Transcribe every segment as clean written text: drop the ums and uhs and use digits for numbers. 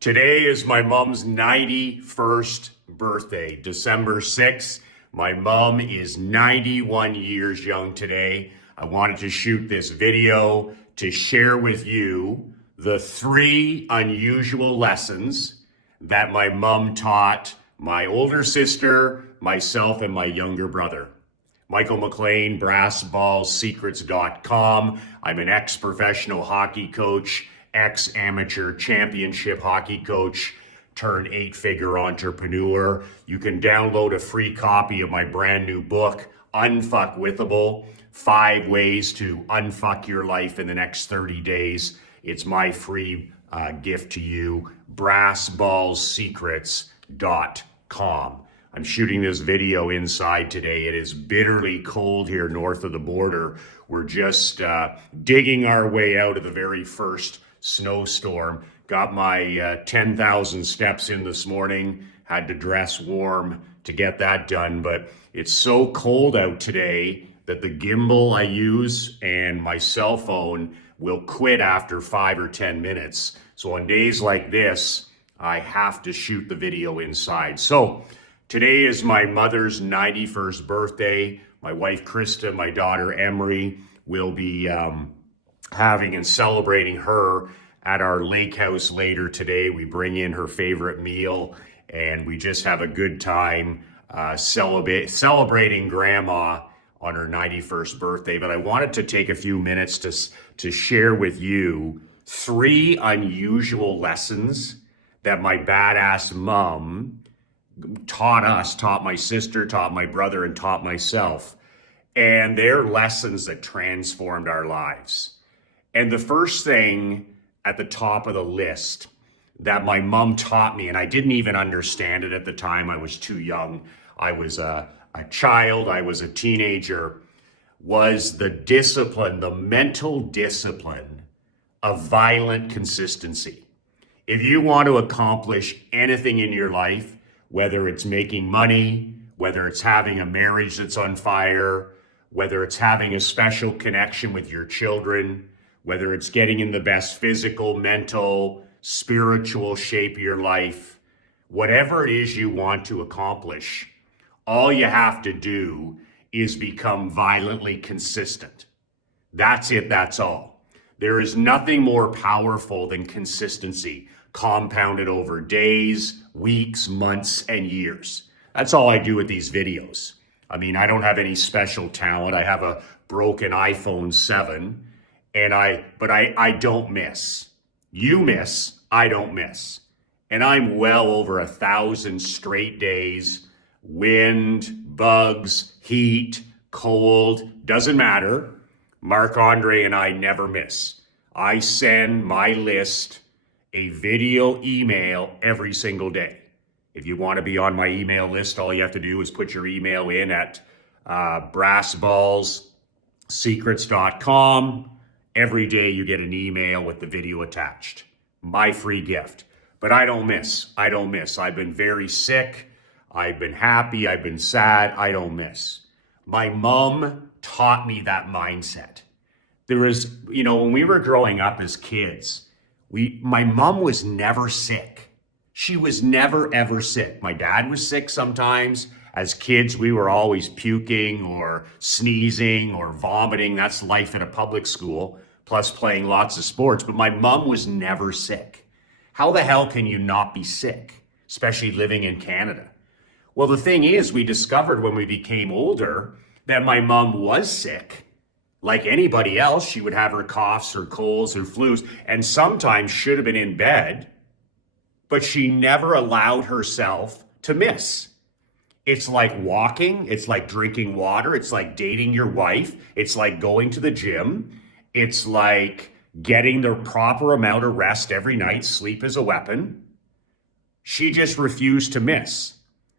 Today is my mom's 91st birthday, December 6th. My mom is 91 years young today. I wanted to shoot this video to share with you the 3 unusual lessons that my mom taught my older sister, myself, and my younger brother. Michael McLean, BrassBallsSecrets.com. I'm an ex-professional hockey coach, ex-amateur championship hockey coach, turned 8-figure entrepreneur. You can download a free copy of my brand new book, Unfuckwithable, 5 Ways to Unfuck Your Life in the Next 30 Days. It's my free gift to you, BrassBallsSecrets.com. I'm shooting this video inside today. It is bitterly cold here north of the border. We're just digging our way out of the very first snowstorm. Got my 10,000 steps in this morning. Had to dress warm to get that done. But it's so cold out today that the gimbal I use and my cell phone will quit after 5 or 10 minutes. So on days like this, I have to shoot the video inside. So today is my mother's 91st birthday. My wife, Krista, my daughter, Emery, will be having and celebrating her at our lake house later today. We bring in her favorite meal and we just have a good time celebrating Grandma on her 91st birthday. But I wanted to take a few minutes to share with you 3 unusual lessons that my badass mom taught my sister, taught my brother, and taught myself. And they're lessons that transformed our lives. And the first thing at the top of the list that my mom taught me, and I didn't even understand it at the time, I was too young, I was a child, I was a teenager, was the discipline, the mental discipline of violent consistency. If you want to accomplish anything in your life, whether it's making money, whether it's having a marriage that's on fire, whether it's having a special connection with your children, whether it's getting in the best physical, mental, spiritual shape of your life, whatever it is you want to accomplish, all you have to do is become violently consistent. That's it, that's all. There is nothing more powerful than consistency, compounded over days, weeks, months, and years. That's all I do with these videos. I mean, I don't have any special talent. I have a broken iPhone 7, but I don't miss. You miss, I don't miss. And I'm well over 1,000 straight days, wind, bugs, heat, cold, doesn't matter. Marc-Andre and I never miss. I send my list a video email every single day. If you want to be on my email list, all you have to do is put your email in at BrassBallsSecrets.com. Every day you get an email with the video attached. My free gift. But I don't miss. I don't miss. I've been very sick. I've been happy. I've been sad. I don't miss. My mom taught me that mindset. There is, when we were growing up as kids, my mom was never sick. She was never, ever sick. My dad was sick sometimes. As kids, we were always puking or sneezing or vomiting. That's life at a public school, plus playing lots of sports. But my mom was never sick. How the hell can you not be sick, especially living in Canada? Well, the thing is, we discovered when we became older that my mom was sick. Like anybody else, she would have her coughs, her colds, her flus, and sometimes should have been in bed, but she never allowed herself to miss. It's like walking, it's like drinking water, it's like dating your wife, it's like going to the gym, it's like getting the proper amount of rest every night. Sleep is a weapon. She just refused to miss.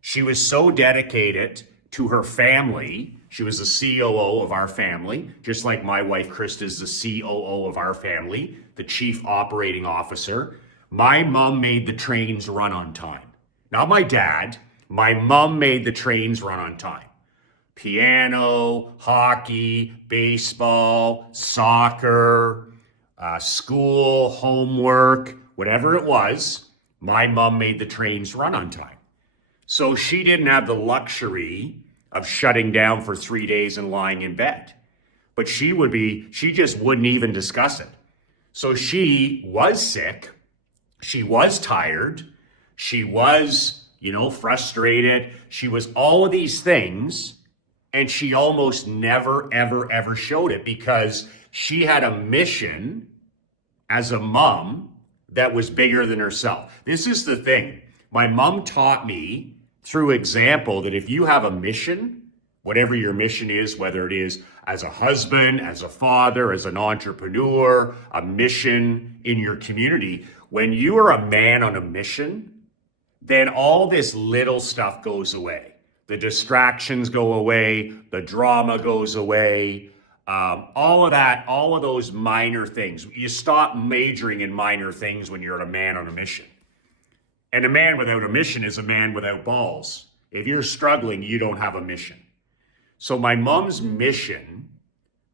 She was so dedicated to her family. She was the COO of our family, just like my wife, Krista, is the COO of our family, the Chief Operating Officer. My mom made the trains run on time. Not my dad. My mom made the trains run on time. Piano, hockey, baseball, soccer, school, homework, whatever it was, My mom made the trains run on time. So she didn't have the luxury of shutting down for 3 days and lying in bed. But she just wouldn't even discuss it. So she was sick. She was tired. She was, frustrated. She was all of these things. And she almost never, ever, ever showed it because she had a mission as a mom that was bigger than herself. This is the thing. My mom taught me through example that if you have a mission, whatever your mission is, whether it is as a husband, as a father, as an entrepreneur, a mission in your community, when you are a man on a mission, then all this little stuff goes away. The distractions go away, the drama goes away, all of that, all of those minor things. You stop majoring in minor things when you're a man on a mission. And a man without a mission is a man without balls. If you're struggling, you don't have a mission. So my mom's mission,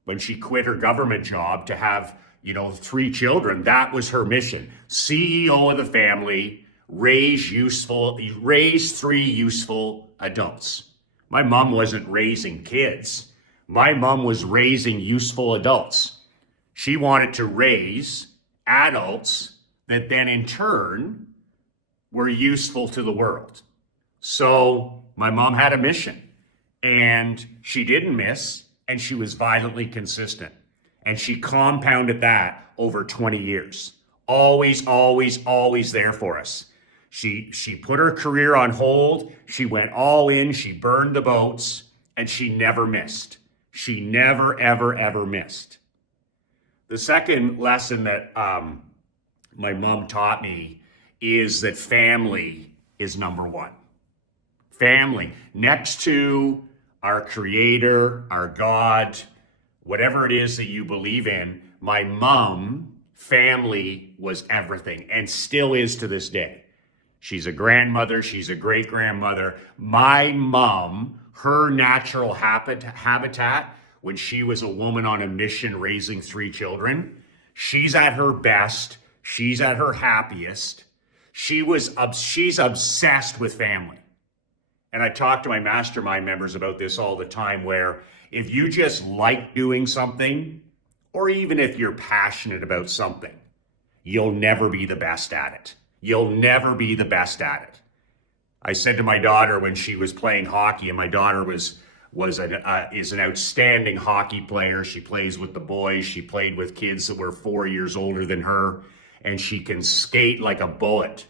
when she quit her government job to have, 3 children, that was her mission. CEO of the family, raise 3 useful adults. My mom wasn't raising kids. My mom was raising useful adults. She wanted to raise adults that then in turn were useful to the world. So my mom had a mission. And she didn't miss, and she was violently consistent. And she compounded that over 20 years. Always, always, always there for us. She put her career on hold. She went all in. She burned the boats, and she never missed. She never, ever, ever missed. The second lesson that my mom taught me is that family is number one. Family, next to our Creator, our God, whatever it is that you believe in, my mom, family was everything and still is to this day. She's a grandmother, she's a great-grandmother. My mom, her natural habitat, when she was a woman on a mission raising 3 children, she's at her best, she's at her happiest. She's obsessed with family. And I talk to my mastermind members about this all the time, where if you just like doing something, or even if you're passionate about something, you'll never be the best at it. You'll never be the best at it. I said to my daughter when she was playing hockey, and my daughter is an outstanding hockey player. She plays with the boys. She played with kids that were 4 years older than her, and she can skate like a bullet.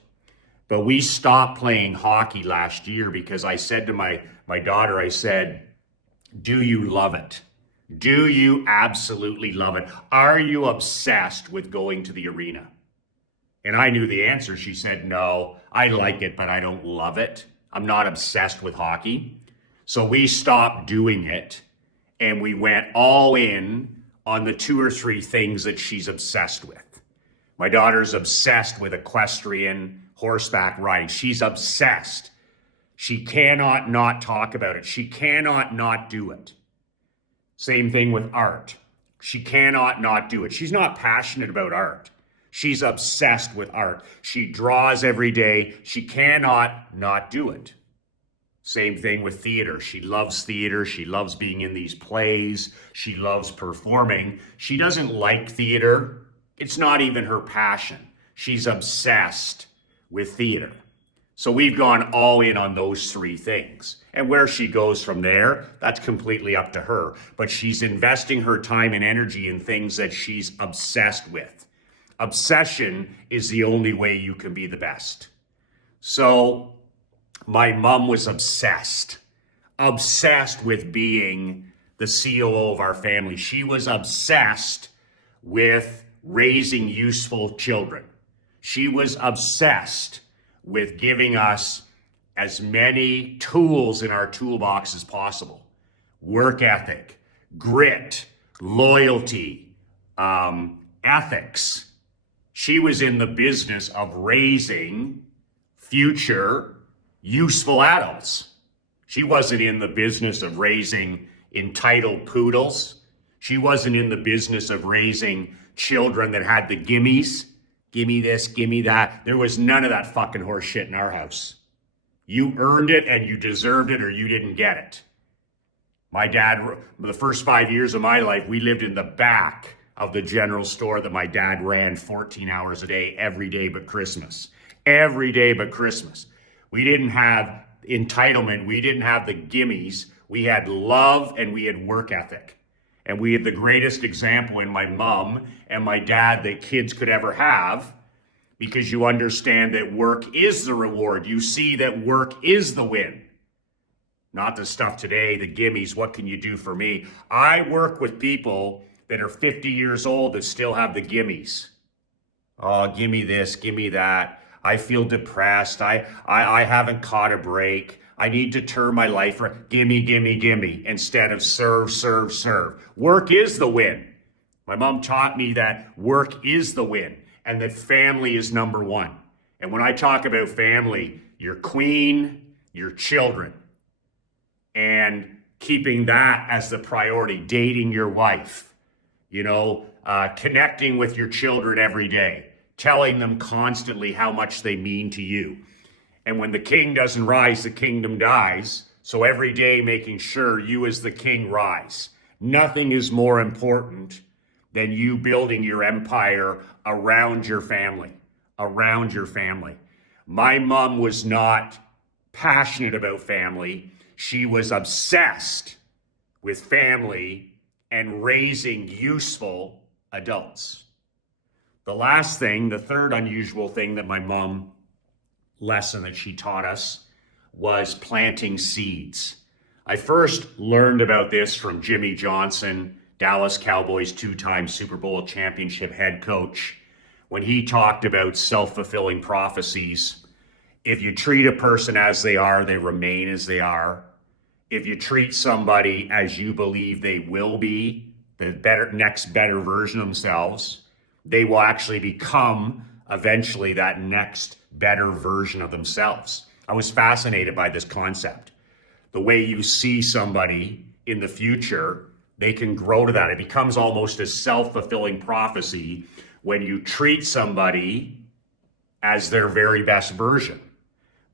But we stopped playing hockey last year because I said to my daughter, I said, do you love it? Do you absolutely love it? Are you obsessed with going to the arena? And I knew the answer. She said, no, I like it, but I don't love it. I'm not obsessed with hockey. So we stopped doing it, and we went all in on the 2 or 3 things that she's obsessed with. My daughter's obsessed with equestrian horseback riding. She's obsessed. She cannot not talk about it. She cannot not do it. Same thing with art. She cannot not do it. She's not passionate about art. She's obsessed with art. She draws every day. She cannot not do it. Same thing with theater. She loves theater. She loves being in these plays. She loves performing. She doesn't like theater. It's not even her passion. She's obsessed with theater. So we've gone all in on those 3 things. And where she goes from there, that's completely up to her. But she's investing her time and energy in things that she's obsessed with. Obsession is the only way you can be the best. So my mom was obsessed with being the COO of our family. She was obsessed with raising useful children. She was obsessed with giving us as many tools in our toolbox as possible. Work ethic, grit, loyalty, ethics. She was in the business of raising future useful adults. She wasn't in the business of raising entitled poodles. She wasn't in the business of raising children that had the gimmies. Give me this, give me that. There was none of that fucking horse shit in our house. You earned it and you deserved it or you didn't get it. My dad, the first 5 years of my life, we lived in the back of the general store that my dad ran 14 hours a day, every day but Christmas. Every day but Christmas. We didn't have entitlement. We didn't have the gimmies. We had love and we had work ethic. And we had the greatest example in my mom and my dad that kids could ever have, because you understand that work is the reward. You see that work is the win. Not the stuff today, the gimmies, what can you do for me? I work with people that are 50 years old that still have the gimmies. Oh, give me this, give me that. I feel depressed. I haven't caught a break. I need to turn my life around. Gimme, gimme, gimme, instead of serve, serve, serve. Work is the win. My mom taught me that work is the win and that family is number one. And when I talk about family, your queen, your children, and keeping that as the priority, dating your wife, connecting with your children every day, telling them constantly how much they mean to you. And when the king doesn't rise, the kingdom dies. So every day making sure you as the king rise. Nothing is more important than you building your empire around your family, around your family. My mom was not passionate about family. She was obsessed with family and raising useful adults. The last thing, the third unusual thing that my mom lesson that she taught us was planting seeds. I first learned about this from Jimmy Johnson, Dallas Cowboys two-time Super Bowl championship head coach, when he talked about self-fulfilling prophecies. If you treat a person as they are, they remain as they are. If you treat somebody as you believe they will be, the next better version of themselves, they will actually become eventually that next better version of themselves. I was fascinated by this concept. The way you see somebody in the future, they can grow to that. It becomes almost a self-fulfilling prophecy when you treat somebody as their very best version.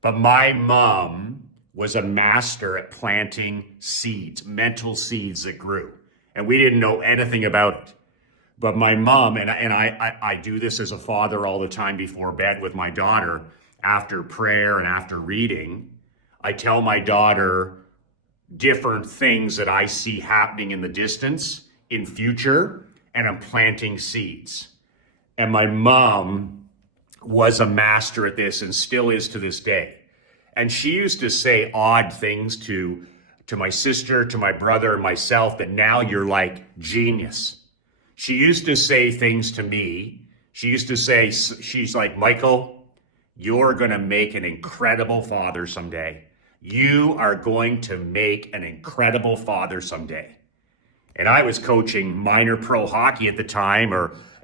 But my mom was a master at planting seeds, mental seeds that grew. And we didn't know anything about it. But my mom, and I do this as a father all the time before bed with my daughter, after prayer and after reading, I tell my daughter different things that I see happening in the distance, in future, and I'm planting seeds. And my mom was a master at this and still is to this day. And she used to say odd things to my sister, to my brother, and myself that now you're like genius. She used to say things to me. She used to say, she's like, Michael, you're going to make an incredible father someday. You are going to make an incredible father someday. And I was coaching minor pro hockey at the time,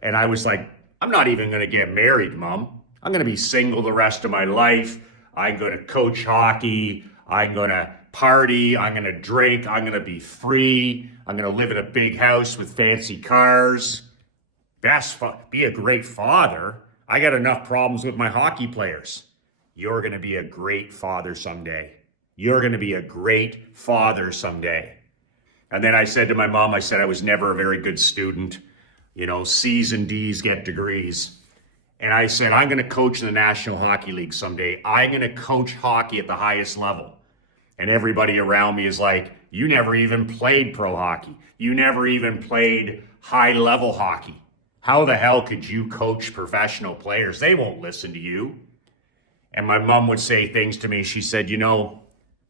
and I was like, I'm not even going to get married, Mom. I'm going to be single the rest of my life. I'm going to coach hockey. I'm going to party. I'm going to drink. I'm going to be free. I'm going to live in a big house with fancy cars. Be a great father. I got enough problems with my hockey players. You're going to be a great father someday. You're going to be a great father someday. And then I said to my mom, I said I was never a very good student. C's and D's get degrees. And I said, I'm going to coach in the National Hockey League someday. I'm going to coach hockey at the highest level. And everybody around me is like, you never even played pro hockey. You never even played high-level hockey. How the hell could you coach professional players? They won't listen to you. And my mom would say things to me. She said,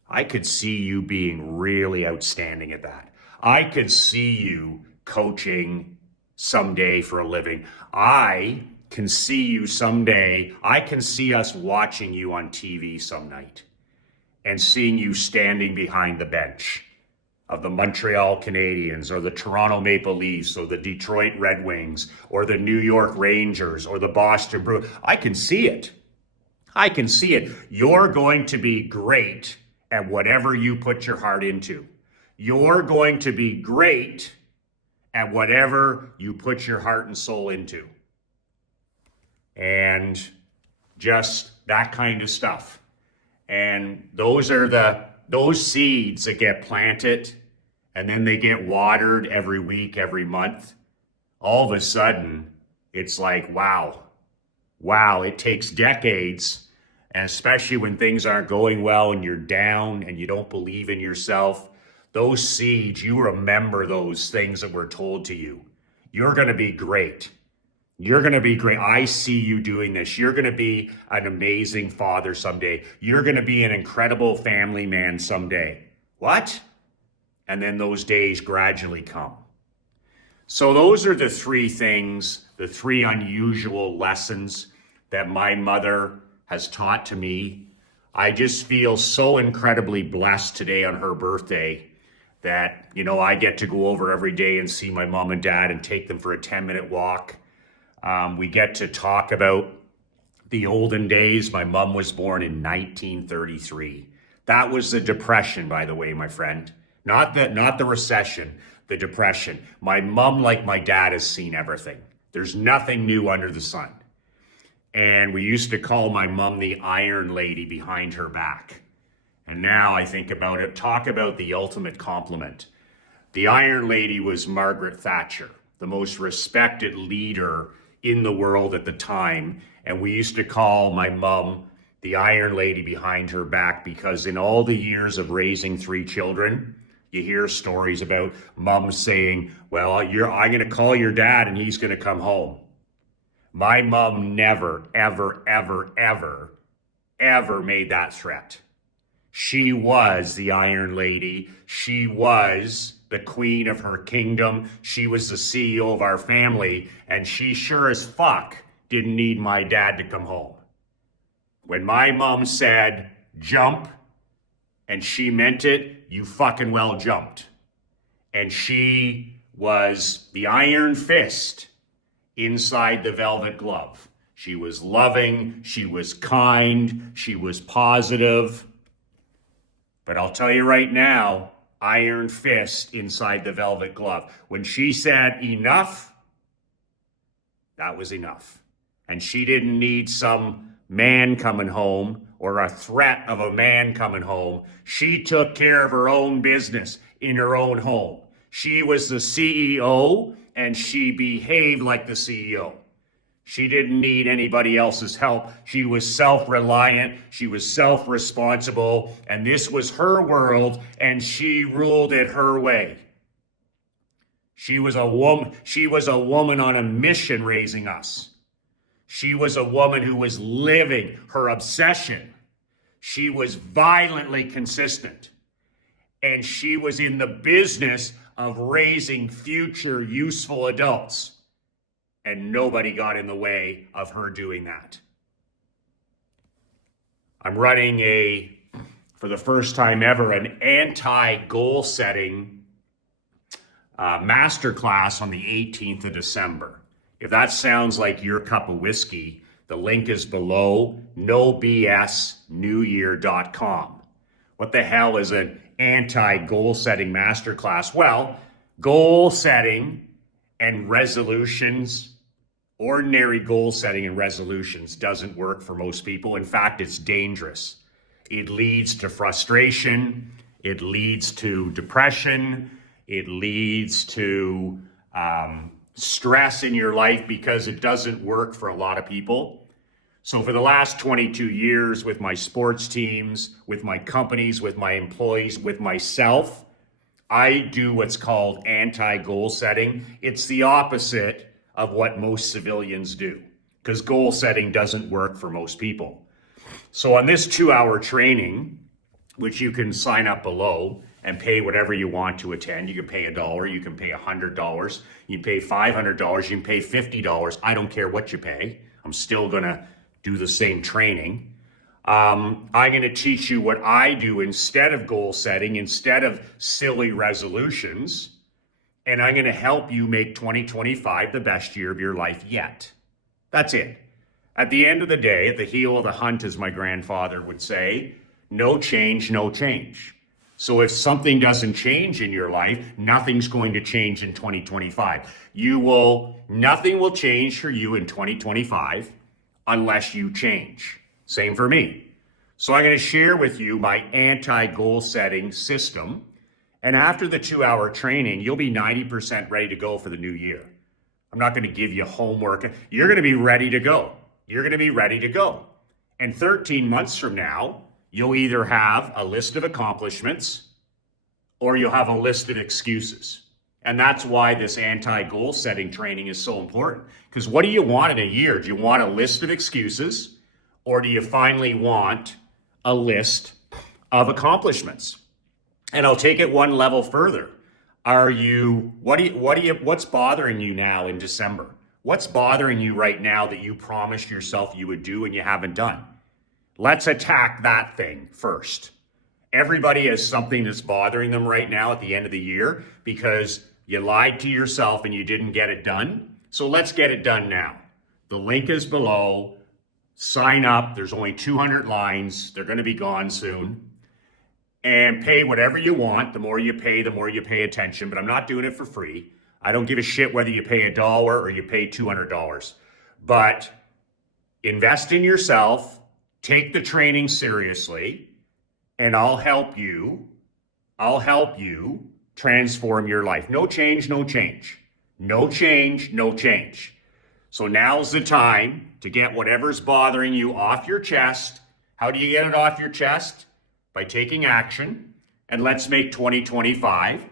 I could see you being really outstanding at that. I could see you coaching someday for a living. I can see you someday. I can see us watching you on TV some night and seeing you standing behind the bench of the Montreal Canadiens or the Toronto Maple Leafs or the Detroit Red Wings or the New York Rangers or the Boston Bruins. I can see it. I can see it. You're going to be great at whatever you put your heart into. You're going to be great at whatever you put your heart and soul into. and just that kind of stuff. And those are those seeds that get planted and then they get watered every week, every month. All of a sudden, it's like, wow, it takes decades. And especially when things aren't going well and you're down and you don't believe in yourself, those seeds, you remember those things that were told to you. You're going to be great. You're going to be great. I see you doing this. You're going to be an amazing father someday. You're going to be an incredible family man someday. What? And then those days gradually come. So those are the three things, the three unusual lessons that my mother has taught to me. I just feel so incredibly blessed today on her birthday that, I get to go over every day and see my mom and dad and take them for a 10-minute walk. We get to talk about the olden days. My mom was born in 1933. That was the Depression, by the way, my friend. Not the recession, the Depression. My mom, like my dad, has seen everything. There's nothing new under the sun. And we used to call my mom the Iron Lady behind her back. And now I think about it, talk about the ultimate compliment. The Iron Lady was Margaret Thatcher, the most respected leader in the world at the time. And we used to call my mom the Iron Lady behind her back because in all the years of raising 3 children, you hear stories about mom saying, well, I'm going to call your dad and he's going to come home. My mom never, ever, ever, ever, ever made that threat. She was the Iron Lady. She was the queen of her kingdom. She was the CEO of our family. And she sure as fuck didn't need my dad to come home. When my mom said, jump, and she meant it, you fucking well jumped. And she was the iron fist inside the velvet glove. She was loving, she was kind, she was positive. But I'll tell you right now, iron fist inside the velvet glove. When she said enough, that was enough. And she didn't need some man coming home or a threat of a man coming home. She took care of her own business in her own home. She was the CEO and she behaved like the CEO. She didn't need anybody else's help. She was self-reliant. She was self-responsible. And this was her world and she ruled it her way. She was a woman on a mission raising us. She was a woman who was living her obsession. She was violently consistent. And she was in the business of raising future useful adults. And nobody got in the way of her doing that. I'm running for the first time ever, an anti-goal setting masterclass on the 18th of December. If that sounds like your cup of whiskey, the link is below, nobsnewyear.com. What the hell is an anti-goal setting masterclass? Well, goal setting and resolutions, ordinary goal setting and resolutions doesn't work for most people. In fact, it's dangerous. It leads to frustration. It leads to depression. It leads to stress in your life because it doesn't work for a lot of people. So for the last 22 years with my sports teams, with my companies, with my employees, with myself, I do what's called anti-goal setting. It's the opposite of what most civilians do because goal setting doesn't work for most people. So on this 2-hour training, which you can sign up below and pay whatever you want to attend. You can pay $1, you can pay $100, you can pay $500, you can pay $50. I don't care what you pay. I'm still gonna do the same training. I'm gonna teach you what I do instead of goal setting, instead of silly resolutions, and I'm gonna help you make 2025 the best year of your life yet. That's it. At the end of the day, at the heel of the hunt, as my grandfather would say, no change, no change. So if something doesn't change in your life, nothing's going to change in 2025. Nothing will change for you in 2025 unless you change. Same for me. So I'm going to share with you my anti-goal setting system. And after the 2-hour training, you'll be 90% ready to go for the new year. I'm not going to give you homework. You're going to be ready to go. You're going to be ready to go. And 13 months from now, you'll either have a list of accomplishments or you'll have a list of excuses. And that's why this anti-goal setting training is so important. Because what do you want in a year? Do you want a list of excuses, or do you finally want a list of accomplishments? And I'll take it one level further. What's bothering you now in December? What's bothering you right now that you promised yourself you would do and you haven't done? Let's attack that thing first. Everybody has something that's bothering them right now at the end of the year because you lied to yourself and you didn't get it done. So let's get it done now. The link is below. Sign up. There's only 200 lines. They're going to be gone soon. And pay whatever you want. The more you pay attention. But I'm not doing it for free. I don't give a shit whether you pay $1 or you pay $200. But invest in yourself. Take the training seriously. And I'll help you transform your life. No change, no change. No change, no change. So now's the time to get whatever's bothering you off your chest. How do you get it off your chest? By taking action. And let's make 2025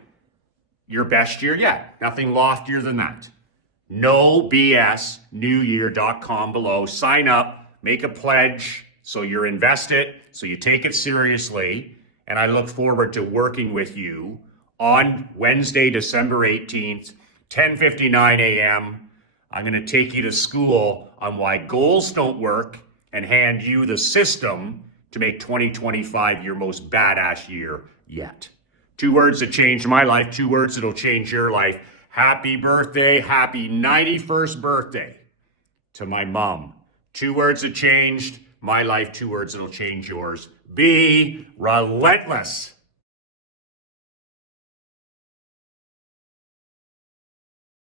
your best year yet. Nothing loftier than that. No BS, newyear.com below. Sign up, make a pledge so you're invested, so you take it seriously. And I look forward to working with you on Wednesday, December 18th, 10:59 a.m. I'm going to take you to school on why goals don't work and hand you the system to make 2025 your most badass year yet. 2 words that changed my life, 2 words that'll change your life. Happy birthday, happy 91st birthday to my mom. 2 words that changed my life, 2 words that'll change yours. Be relentless.